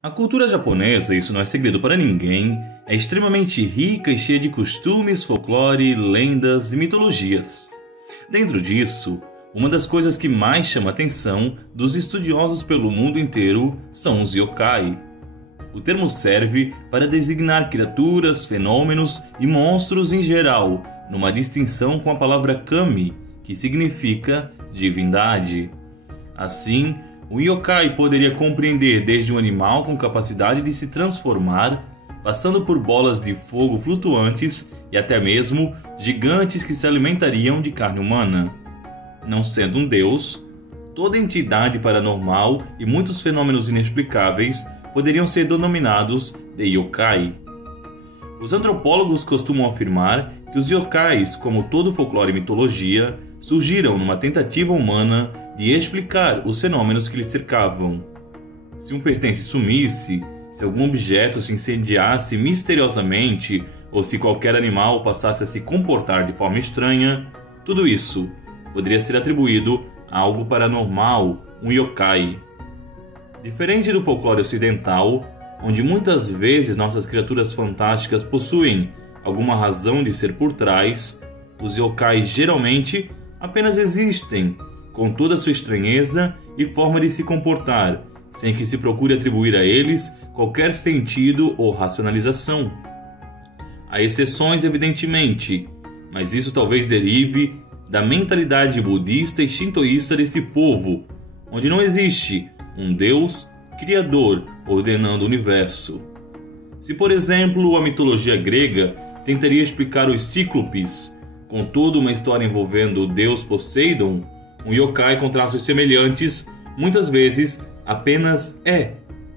A cultura japonesa, isso não é segredo para ninguém, é extremamente rica e cheia de costumes, folclore, lendas e mitologias. Dentro disso, uma das coisas que mais chama a atenção dos estudiosos pelo mundo inteiro são os yokai. O termo serve para designar criaturas, fenômenos e monstros em geral, numa distinção com a palavra kami, que significa divindade. Assim, o yokai poderia compreender desde um animal com capacidade de se transformar, passando por bolas de fogo flutuantes e até mesmo gigantes que se alimentariam de carne humana. Não sendo um deus, toda entidade paranormal e muitos fenômenos inexplicáveis poderiam ser denominados de yokai. Os antropólogos costumam afirmar que os yokais, como todo folclore e mitologia, surgiram numa tentativa humana de explicar os fenômenos que lhe cercavam. Se um pertence sumisse, se algum objeto se incendiasse misteriosamente ou se qualquer animal passasse a se comportar de forma estranha, tudo isso poderia ser atribuído a algo paranormal, um yokai. Diferente do folclore ocidental, onde muitas vezes nossas criaturas fantásticas possuem alguma razão de ser por trás, os yokais geralmente apenas existem, com toda a sua estranheza e forma de se comportar, sem que se procure atribuir a eles qualquer sentido ou racionalização. Há exceções, evidentemente, mas isso talvez derive da mentalidade budista e shintoísta desse povo, onde não existe um Deus criador ordenando o universo. Se, por exemplo, a mitologia grega tentaria explicar os cíclopes, com toda uma história envolvendo o deus Poseidon, um yokai com traços semelhantes muitas vezes apenas é,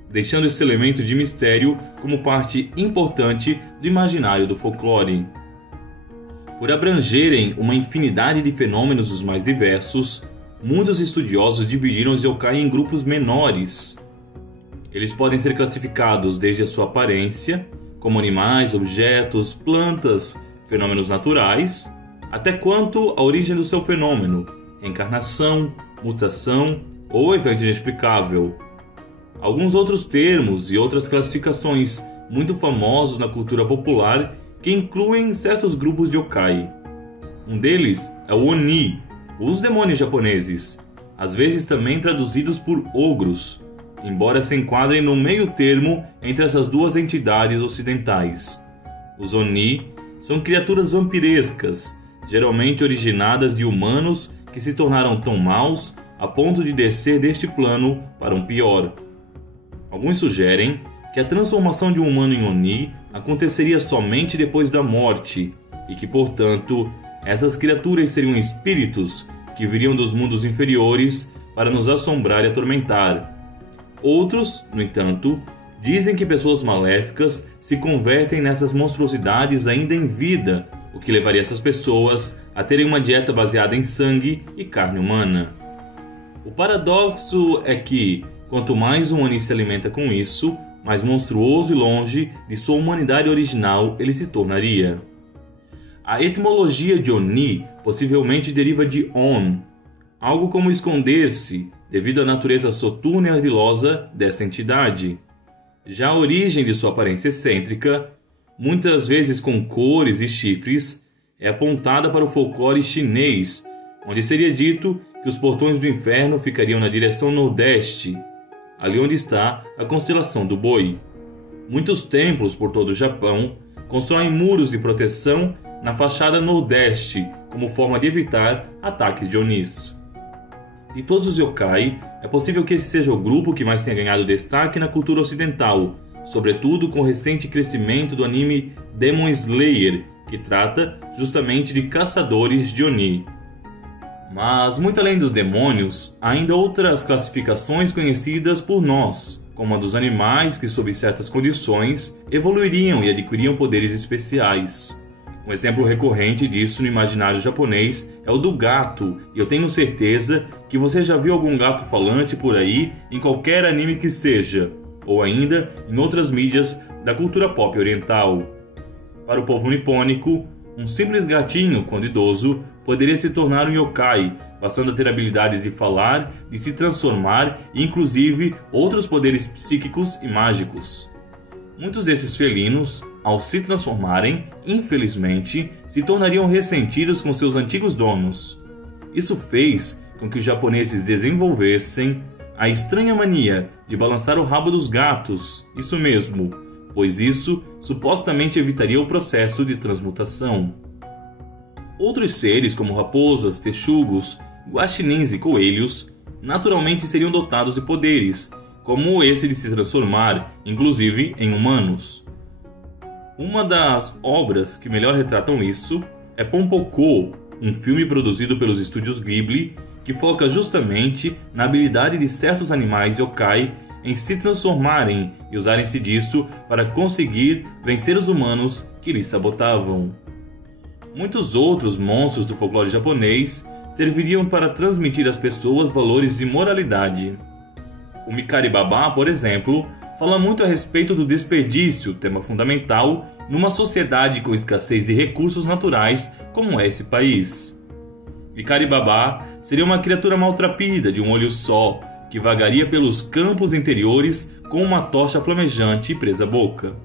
deixando esse elemento de mistério como parte importante do imaginário do folclore. Por abrangerem uma infinidade de fenômenos os mais diversos, muitos estudiosos dividiram os yokai em grupos menores. Eles podem ser classificados desde a sua aparência, como animais, objetos, plantas, fenômenos naturais, até quanto à origem do seu fenômeno, reencarnação, mutação ou evento inexplicável. Alguns outros termos e outras classificações muito famosos na cultura popular que incluem certos grupos de yokai. Um deles é o Oni, os demônios japoneses, às vezes também traduzidos por ogros, embora se enquadrem no meio termo entre essas duas entidades ocidentais. Os Oni são criaturas vampirescas, geralmente originadas de humanos que se tornaram tão maus a ponto de descer deste plano para um pior. Alguns sugerem que a transformação de um humano em Oni aconteceria somente depois da morte e que, portanto, essas criaturas seriam espíritos que viriam dos mundos inferiores para nos assombrar e atormentar. Outros, no entanto, dizem que pessoas maléficas se convertem nessas monstruosidades ainda em vida, o que levaria essas pessoas a terem uma dieta baseada em sangue e carne humana. O paradoxo é que, quanto mais um Oni se alimenta com isso, mais monstruoso e longe de sua humanidade original ele se tornaria. A etimologia de Oni possivelmente deriva de On, algo como esconder-se, devido à natureza soturna e ardilosa dessa entidade. Já a origem de sua aparência excêntrica, muitas vezes com cores e chifres, é apontada para o folclore chinês, onde seria dito que os portões do inferno ficariam na direção nordeste, ali onde está a constelação do Boi. Muitos templos por todo o Japão constroem muros de proteção na fachada nordeste, como forma de evitar ataques de Onis. De todos os yokai, é possível que esse seja o grupo que mais tenha ganhado destaque na cultura ocidental, sobretudo com o recente crescimento do anime Demon Slayer, que trata justamente de caçadores de Oni. Mas, muito além dos demônios, há ainda outras classificações conhecidas por nós, como a dos animais que, sob certas condições, evoluiriam e adquiriam poderes especiais. Um exemplo recorrente disso no imaginário japonês é o do gato, e eu tenho certeza que você já viu algum gato falante por aí em qualquer anime que seja, ou ainda em outras mídias da cultura pop oriental. Para o povo nipônico, um simples gatinho, quando idoso, poderia se tornar um yokai, passando a ter habilidades de falar, de se transformar e inclusive outros poderes psíquicos e mágicos. Muitos desses felinos, ao se transformarem, infelizmente, se tornariam ressentidos com seus antigos donos. Isso fez com que os japoneses desenvolvessem a estranha mania de balançar o rabo dos gatos, isso mesmo, pois isso supostamente evitaria o processo de transmutação. Outros seres como raposas, texugos, guaxinins e coelhos naturalmente seriam dotados de poderes, como esse de se transformar, inclusive, em humanos. Uma das obras que melhor retratam isso é Ponpoko, um filme produzido pelos estúdios Ghibli que foca justamente na habilidade de certos animais yokai em se transformarem e usarem-se disso para conseguir vencer os humanos que lhes sabotavam. Muitos outros monstros do folclore japonês serviriam para transmitir às pessoas valores de moralidade. O Mikari Baba, por exemplo, fala muito a respeito do desperdício, tema fundamental numa sociedade com escassez de recursos naturais como é esse país. Mikari Baba seria uma criatura maltrapida de um olho só, que vagaria pelos campos interiores com uma tocha flamejante presa à boca.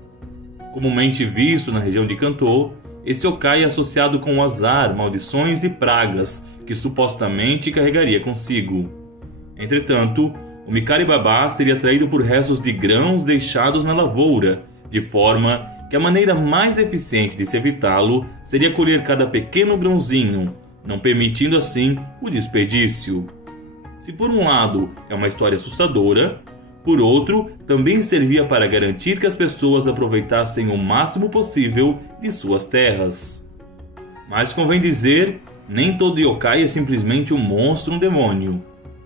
Comumente visto na região de Kanto, esse yokai é associado com o azar, maldições e pragas que supostamente carregaria consigo. Entretanto, o Mikari Baba seria atraído por restos de grãos deixados na lavoura, de forma que a maneira mais eficiente de se evitá-lo seria colher cada pequeno grãozinho, não permitindo assim o desperdício. Se por um lado é uma história assustadora, por outro também servia para garantir que as pessoas aproveitassem o máximo possível de suas terras. Mas convém dizer, nem todo yokai é simplesmente um monstro ou um demônio.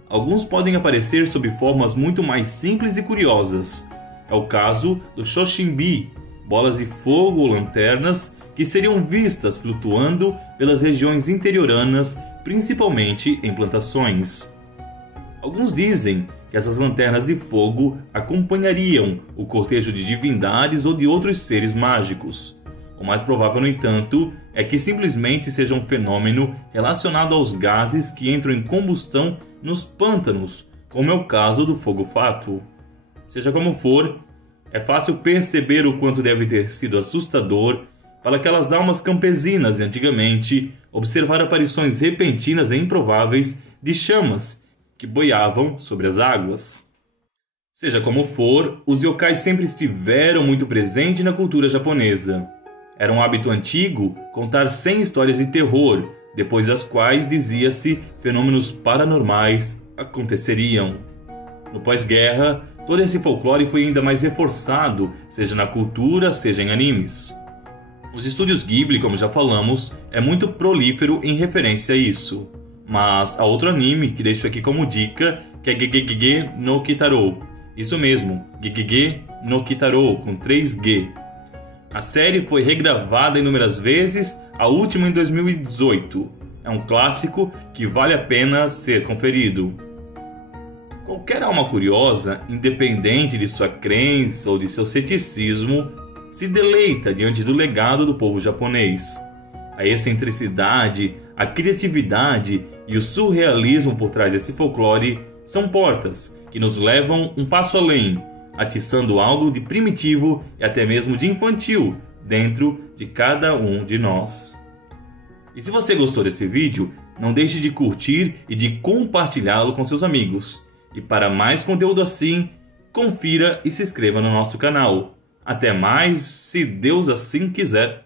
Alguns podem aparecer sob formas muito mais simples e curiosas. É o caso do Shoshinbi, bolas de fogo ou lanternas que seriam vistas flutuando pelas regiões interioranas, principalmente em plantações. Alguns dizem que essas lanternas de fogo acompanhariam o cortejo de divindades ou de outros seres mágicos. O mais provável, no entanto, é que simplesmente seja um fenômeno relacionado aos gases que entram em combustão nos pântanos, como é o caso do fogo-fato. Seja como for, é fácil perceber o quanto deve ter sido assustador para aquelas almas campesinas de antigamente observar aparições repentinas e improváveis de chamas que boiavam sobre as águas. Seja como for, os yokai sempre estiveram muito presentes na cultura japonesa. Era um hábito antigo contar 100 histórias de terror, depois das quais dizia-se fenômenos paranormais aconteceriam. No pós-guerra, todo esse folclore foi ainda mais reforçado, seja na cultura, seja em animes. Os estúdios Ghibli, como já falamos, é muito prolífero em referência a isso. Mas há outro anime que deixo aqui como dica, que é Gegege no Kitaro. Isso mesmo, Gegege no Kitaro, com 3G. A série foi regravada inúmeras vezes, a última em 2018. É um clássico que vale a pena ser conferido. Qualquer alma curiosa, independente de sua crença ou de seu ceticismo, se deleita diante do legado do povo japonês. A excentricidade, a criatividade e o surrealismo por trás desse folclore são portas que nos levam um passo além, atiçando algo de primitivo e até mesmo de infantil dentro de cada um de nós. E se você gostou desse vídeo, não deixe de curtir e de compartilhá-lo com seus amigos. E para mais conteúdo assim, confira e se inscreva no nosso canal. Até mais, se Deus assim quiser.